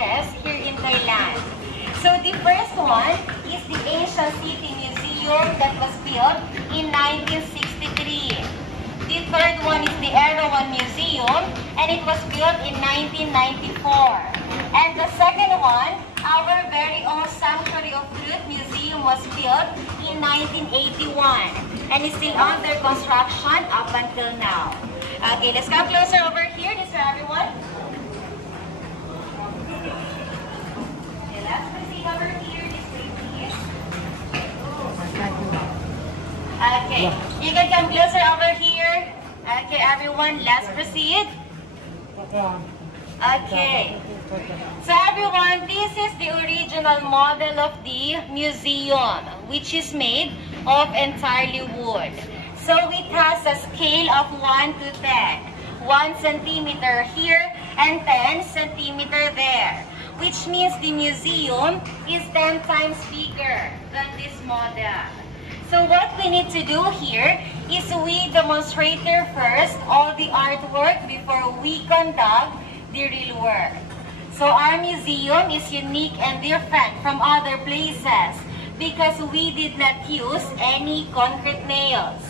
pieces here in Thailand. So the first one is the Ancient City Museum that was built in 1963. The third one is the Erawan Museum, and it was built in 1994. And the second one, our very own Sanctuary of Truth Museum, was built in 1981, and is still under construction up until now. Okay, let's come closer over here. This for everyone. Okay, let's proceed over here. This way, please. Okay, you can come closer over here. Okay, everyone, let's proceed. Okay. So everyone, this is the original model of the museum, which is made of entirely wood. So it has a scale of 1 to 10. 1 centimeter here and 10 centimeter there, which means the museum is 10 times bigger than this model. So what we need to do here is we demonstrate here first all the artwork before we conduct the real work. So our museum is unique and different from other places because we did not use any concrete nails.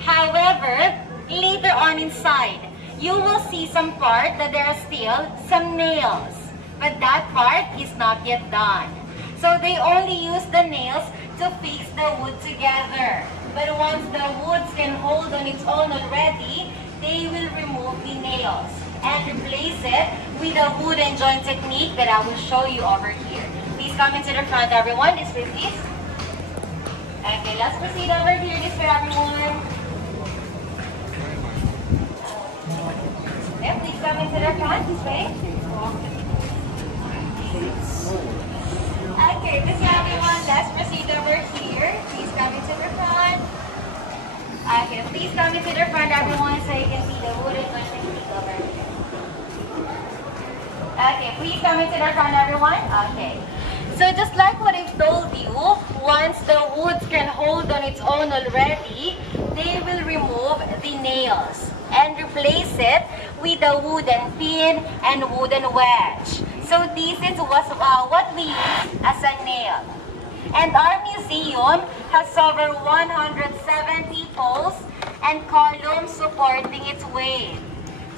However, later on inside, you will see some part that there are still some nails, but that part is not yet done. So they only use the nails to fix the wood together. But once the wood can hold on its own already, they will remove the nails and replace it with a wooden joint technique that I will show you over here. Please come into the front, everyone. This way, please. Okay, let's proceed over here. This way, everyone. Yeah, please come into the front. This way. Okay, this way, everyone. Let's proceed over here. Please come into the front. Okay, please come into the front, everyone, so you can see the wooden joint technique over here. Okay, please come into the front, everyone. Okay. So just like what I've told you, once the wood can hold on its own already, they will remove the nails and replace it with a wooden pin and wooden wedge. So this is what we use as a nail. And our museum has over 170 poles and columns supporting its weight.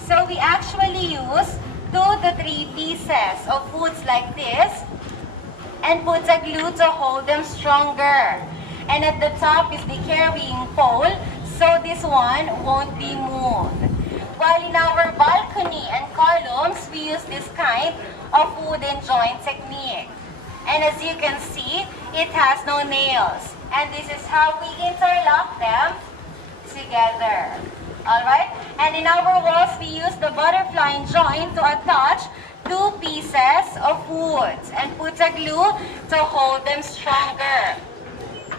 So we actually use 2 to 3 pieces of woods like this and put a glue to hold them stronger. And at the top is the carrying pole, so this one won't be moved. While in our balcony and columns, we use this kind of wooden joint technique. And as you can see, it has no nails. And this is how we interlock them together. Alright? And in our walls, we use the butterfly joint to attach 2 pieces of wood and put a glue to hold them stronger.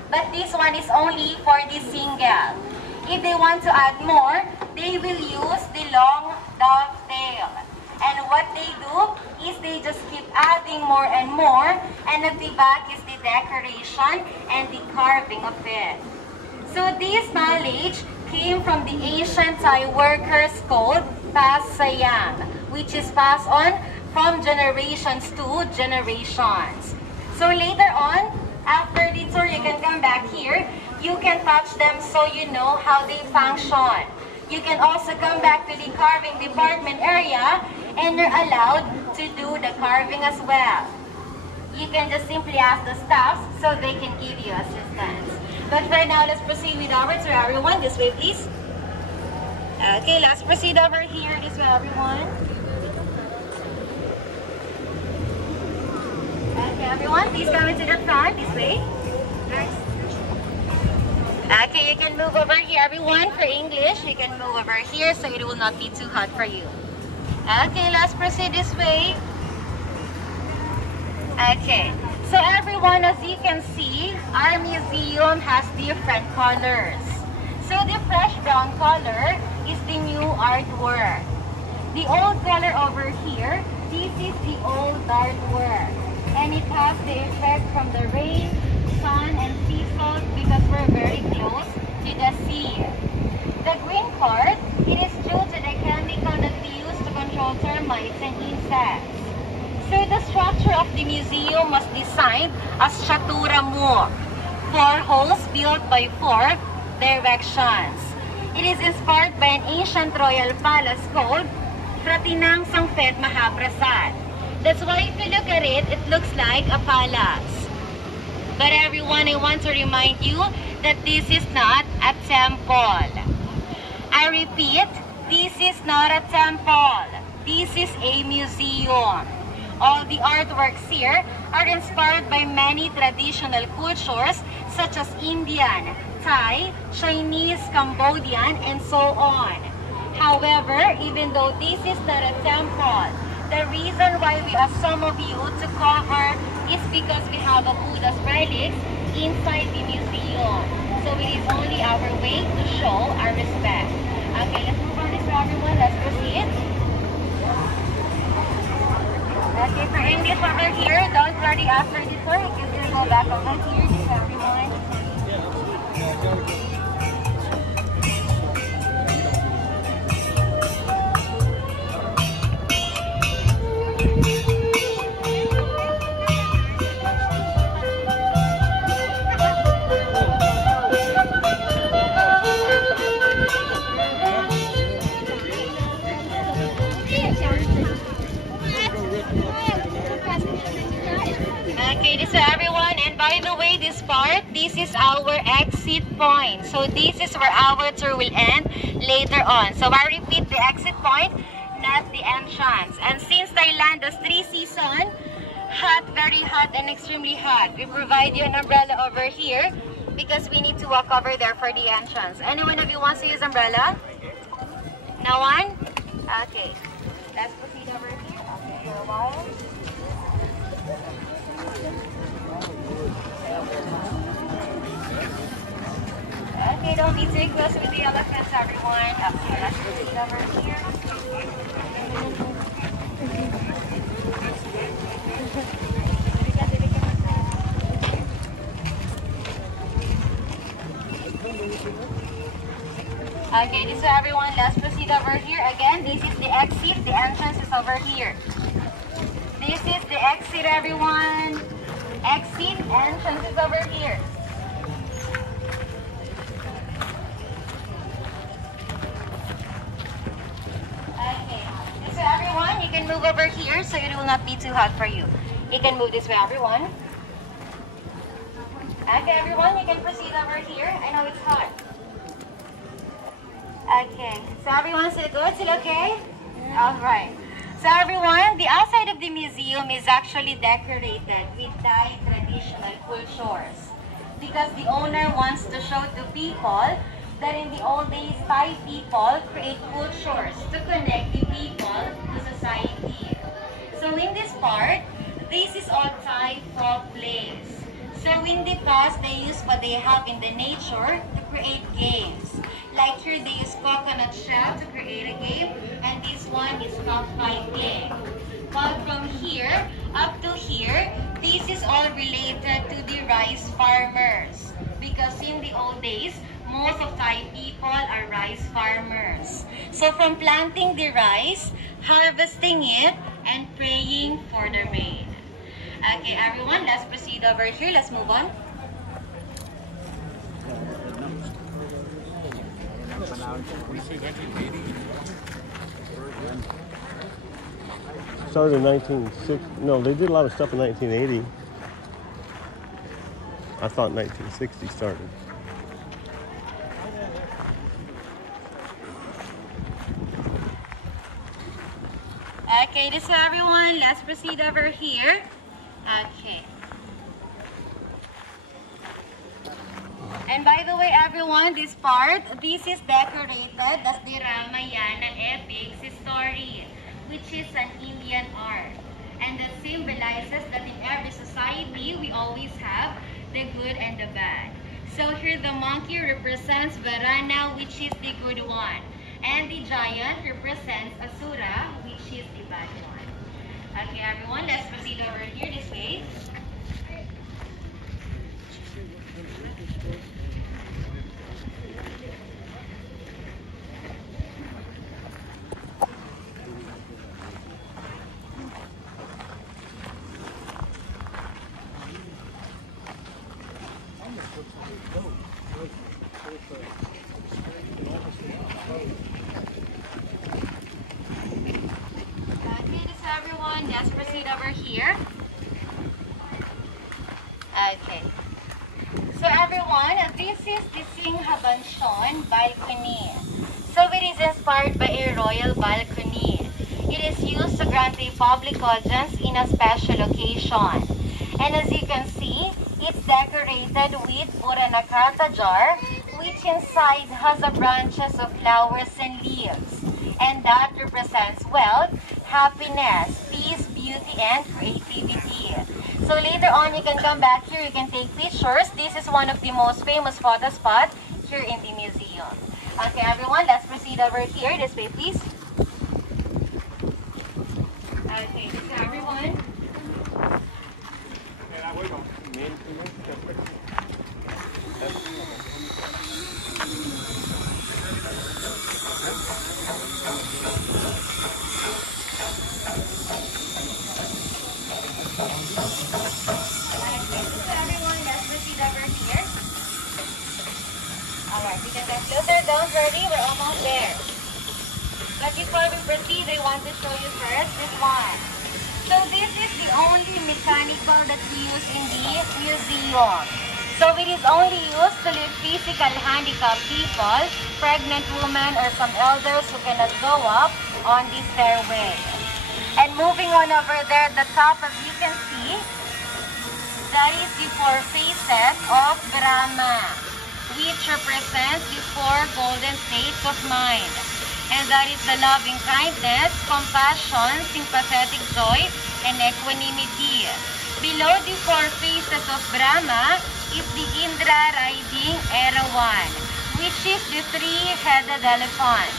But this one is only for the single. If they want to add more, they will use the long dovetail. And what they do is they just keep adding more and more, and at the back is the decoration and the carving of it. So this knowledge came from the ancient Thai workers called Pasayang, which is passed on from generations to generations. So later on, after the tour, you can come back here. You can touch them so you know how they function. You can also come back to the carving department area and you're allowed to do the carving as well. You can just simply ask the staff so they can give you assistance. But for now, let's proceed with our tour, everyone. This way, please. Okay, let's proceed over here. This way, everyone. Okay, everyone, please come into the front. This way. Okay, you can move over here, everyone. For English, you can move over here so it will not be too hot for you. Okay, let's proceed this way. Okay, so everyone, as you can see, our museum has different colors. So the fresh brown color is the new artwork. The old color over here, this is the old artwork. And it has the effect from the rain, sun, and sea salt because we're very close to the sea. The green part, it is due to the chemical that we use to control termites and insects. So the structure of the museum was designed as Chatura Mo, 4 holes built by 4 directions. It is inspired by an ancient royal palace called Pratinang Sangphet Mahaprasad. That's why if you look at it, it looks like a palace. But everyone, I want to remind you that this is not a temple. I repeat, this is not a temple. This is a museum. All the artworks here are inspired by many traditional cultures such as Indian, Thai, Chinese, Cambodian, and so on. However, even though this is not a temple, the reason why we ask some of you to cover is because we have a Buddha's relics inside the museum. So it is only our way to show our respect. Okay, let's move on this, everyone. Let's proceed. Okay, for English over here, don't worry after this one. You can just go back over here, this everyone. Okay, this is everyone, and by the way, this part, this is our exit point. So this is where our tour will end later on. So I repeat, the exit point, not the entrance. And since Thailand has 3 seasons, hot, very hot, and extremely hot, we provide you an umbrella over here because we need to walk over there for the entrance. Anyone of you wants to use umbrella? No one? Okay, let's proceed over here. Okay, for a while. Okay, don't be too close with the elephants, everyone. Okay, let's proceed over here. Okay, this is everyone. Let's proceed over here. Again, this is the exit. The entrance is over here. This is the exit, everyone. Exit, entrance is over here. Okay, so everyone, you can move over here so it will not be too hot for you. You can move this way, everyone. Okay, everyone, you can proceed over here. I know it's hot. Okay, so everyone, still good? Still okay? All right. So everyone, the outside of the museum is actually decorated with Thai traditional cultures because the owner wants to show to people that in the old days, Thai people create cultures to connect the people to society. So in this part, this is all Thai folk plays. So in the past, they use what they have in the nature to create games. Like here, they use coconut shell to create a game, and this one is cockfighting. But from here up to here, this is all related to the rice farmers. Because in the old days, most of Thai people are rice farmers. So from planting the rice, harvesting it, and praying for the rain. Okay, everyone, let's proceed over here. Let's move on. Started in 1960. No, they did a lot of stuff in 1980. I thought 1960 started. Okay, this is everyone. Let's proceed over here. Okay. And by the way, everyone, this part, this is decorated as the Ramayana epic story, which is an Indian art. And that symbolizes that in every society, we always have the good and the bad. So here the monkey represents Varana, which is the good one. And the giant represents Asura, which is the bad one. Okay, everyone, let's proceed over here this way. proceed over here. Okay. So everyone, this is the Singhabansyon balcony. So it is inspired by a royal balcony. It is used to grant a public audience in a special occasion. And as you can see, it's decorated with Buranakata jar, which inside has a branches of flowers and leaves. And that represents wealth, happiness, peace, beauty, and creativity. So later on, you can come back here, you can take pictures. This is one of the most famous photo spots here in the museum. Okay, everyone, let's proceed over here. This way, please. Okay, so everyone. Alright, we can get closer. Don't worry, we're almost there. But before we proceed, I want to show you first this one. So this is the only mechanical that's used in the museum. So it is only used to lift physical handicapped people, pregnant women, or some elders who cannot go up on the stairway. And moving on over there, the top, as you can see, that is the four faces of Brahma, which represents the four golden states of mind. And that is the loving kindness, compassion, sympathetic joy, and equanimity. Below the four faces of Brahma is the Indra riding Erawan, which is the three-headed elephant.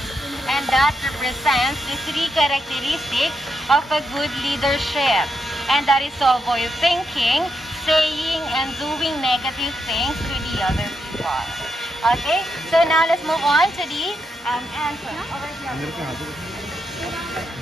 And that represents the three characteristics of a good leadership. And that is to avoid thinking, saying, and doing negative things to the other people. Okay, so now let's move on to the entrance over here.